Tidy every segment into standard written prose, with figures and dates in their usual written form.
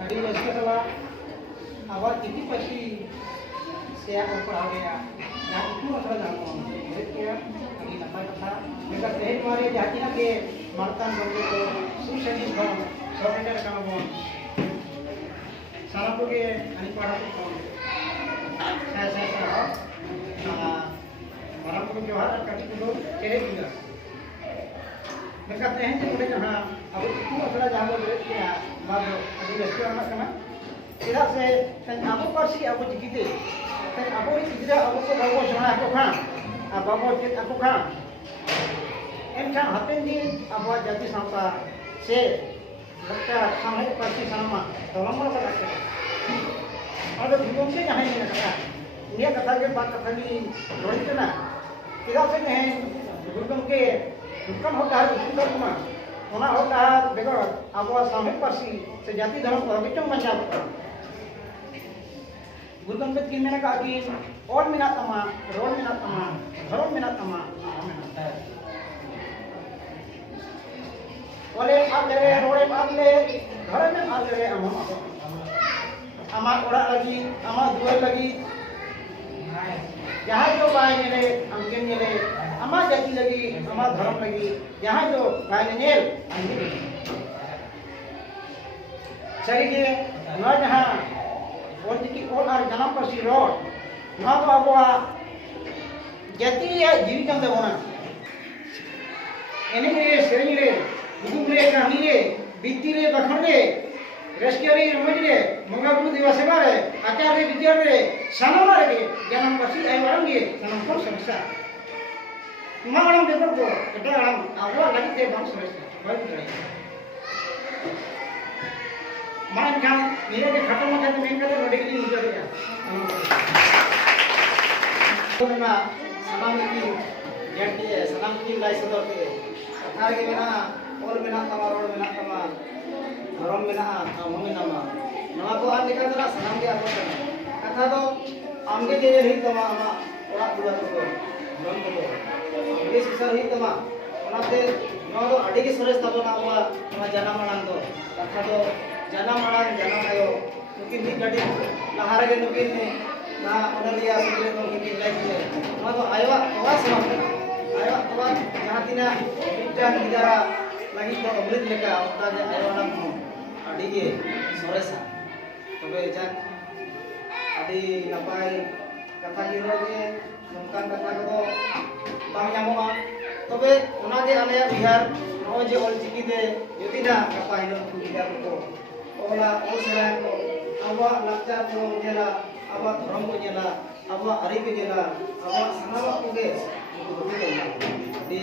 Hari ini setelah awal ini pasti saya akan perawalia. Yang itu masalah dalam mereka ini nampak kata mereka sehari hari jadi nak martan bangku susah ni bang, soalnya ada kamu bang. Salah pergi ani pada tu saya orang pergi jual kaki dulu kerja juga. Mereka teh ni boleh jangan अब itu masalah jangan boleh ya baru ada restoran nak kena tidak saya kan aku pasti aku jikite kan aku ini tidak aku ko bawa jangan aku kan bawa jet aku kan enkan happen di apa jadi sampai se लगता sampai pasti sama tolong mana kata ada bingung sih jangan ini kata ini kata ke बात kata ni Rohit ना tidak से नहीं bingung ke bukan होता है bukan cuma ona होता देखो अब सामूहिक पार्सी से जाति धर्म को कितने बचा गुरुदम पे किन मैंने कहा कि और मिना तमा रोड मिना तमा धर्म मिना तमा बोले आप ले रोडे आप ले घर में आप ले अमा ओरा लगी अमा दुआर लगी जहाँ जो बाय ने अंकिन ने अमा जाति लगी अमा धर्म लगी जहाँ जो बाय ने सही नौ जहाँ और जिकी और जन्म पर सी रोड नौ तो अब जाति या जीविका दे होना इन्हें ये सही रे बुकुम रे कहानी रे बीती रे बखन रे रेस्क्यूरी रमज रे मंगलपुर दिवस बारे आचार्य विद्यार्थी रे सानोमा रे जन्म पर सी आई वारंग ये जन्म पर समस्या मांगड़म देखो को कटा आराम आवा लगी ते बात समस्या बहुत करे मान काम मेरे के खत्म हो जाते मैं कहते रोटी के लिए मुझे गया तो ना सलाम की जंटी है सलाम की लाइस दो के कथा के मेरा और मेरा तमार और मेरा तमार धर्म मेरा हम मेरा नवा को आज निकल ना सलाम के आते हैं कथा तो आमगे के लिए ही तमा आमा और दुआ तो धर्म को आमगे सिसर ही तमा ओनाते नवा तो अड़ी के सुरेश तब ना हुआ नवा जना मनांग तो कथा तो जना मनांग जना आयो नुकिन ही गड्डी लहार के नुकिन ने ना ओनलिया सुले तो नुकिन लाइक ले नवा तो आयो तवा समाप्त आयो तवा जहां तिना बिटा निदारा lagi तो अमृत लेका ओता जे आयो नाम अड़ी के सुरेशा तबे जाक अड़ी नपाय कथा की रोगे नमकान कथा को बांग ᱧᱟᱢᱚᱜᱼᱟ तबे ओना जे आले बिहार नो जे ऑलचिकी ते यदि ना कथा हिनो बिहार को ओला ओसरा को आवा लक्चर को जेला आवा धर्म को जेला आवा अरि के जेला आवा सनावा को गे दी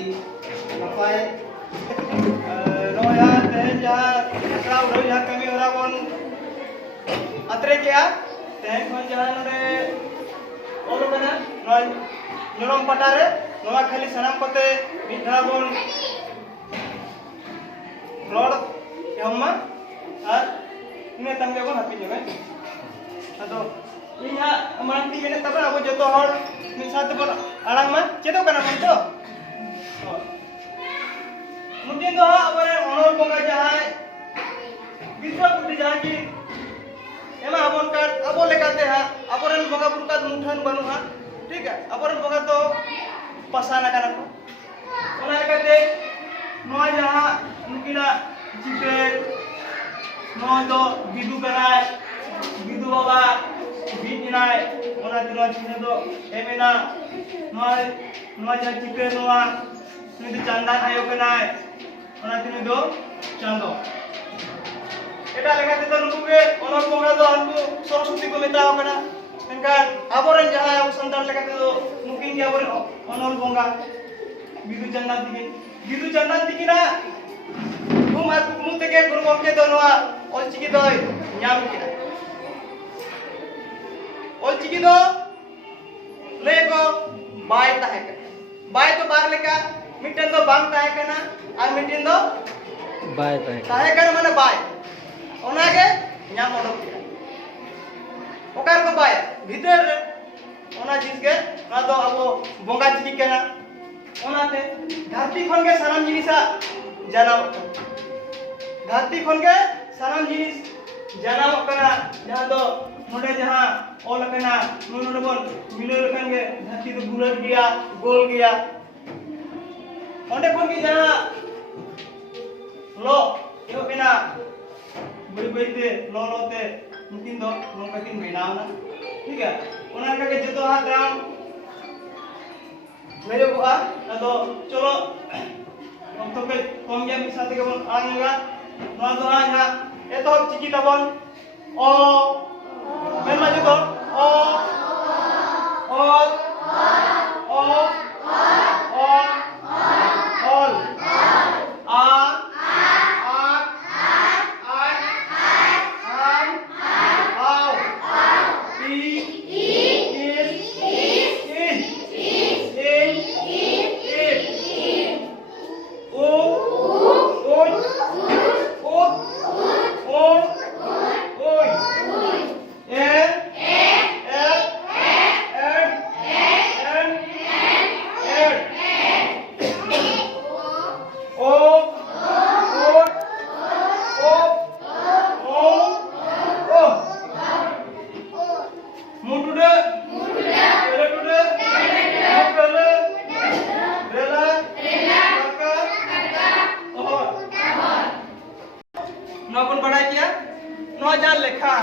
नपाय रोया तेजा एकरा रोया कमी होरा कोन अत्रे क्या तेन कोन जहान रे ओलो कना रोय नरम पटारे नवा खाली सनाम पते मिठा बोन रोड यम्मा आ इने तंगे बोन हापि जमे अतो इहा अमांती ने तबे अब जतो हर मिल साथ बोन आराम मा चेतो कना मन तो मुद्दे तो अबरे ओनर बोंगा जहाय बिस्वा पुटी जहां की एमा अबन का अबो लेकाते हा अबरन बोंगा पुरका मुठन बनु हा ठीक है अबरन बोंगा तो पासाना कना को ओना लेकाते नो जहां नुकिना जिते नो तो बिदु कराय बिदु बाबा बिनाय ओना दिनो चिने तो एमेना नो जा चिते नोआ निदि चांदान आयो कनाय ओना दिनो दो चांदो एटा लेकाते तो नुके ओनर बोंगा दो अनकु सरस्वती को मेताव कना एनकान आबोरन जहां अब संतान लेकाते तो नुकिन के आबोरन ओनर बोंगा बिदु चंदन दिकिना घुम आर कुकमु तेके गुरु गमके दो नोआ ऑलचिकी दो ᱧᱟᱢ किना ऑलचिकी दो ले को बाय ताहे कना बाय तो बार लेका मिटन दो बांग ताहे कना आर मिटिन दो बाय ताहे कना माने बाय ओना के ᱧᱟᱢ ओडोक किना ओकार को बाय भीतर रे ओना चीज के ना तो अब बोंगा चिकी कना ओनाते धरती खन के सानाम जिनिसा जाना धरती खन के सानाम जिनिस janamok kana jahan do node jahan ol kana node bon milau lekan ge dhati do bulat gaya gol gaya onde kon ge jahan lo yo kena bai lo te mungkin do nongka kin benaw na ठीक है उन्हें का के जतो हाथ राम मेरे को तो चलो हम तो पे कम गया मिसा के बोल आएगा ना तो ना ये तो चिकी तबन ओ मैं मजे तो ओ ओ ऑल आ नौकन बढ़ाई किया 9000 लेखा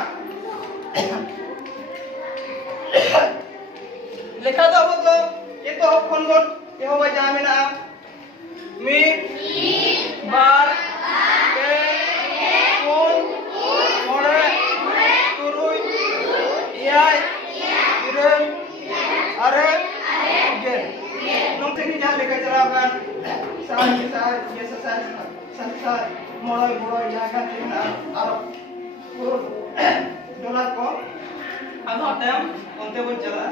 लेखा तो मतलब ये तो फोन बोल ये हो बजा में ना मी बार के फोन मोड़े तुरुई याय इरन अरे गे नों से नहीं जहाँ लेकर चला अपन साल ये साल मोड़े मोड़े यहाँ का चीना अब $1 को अब होते हम उनते वो चला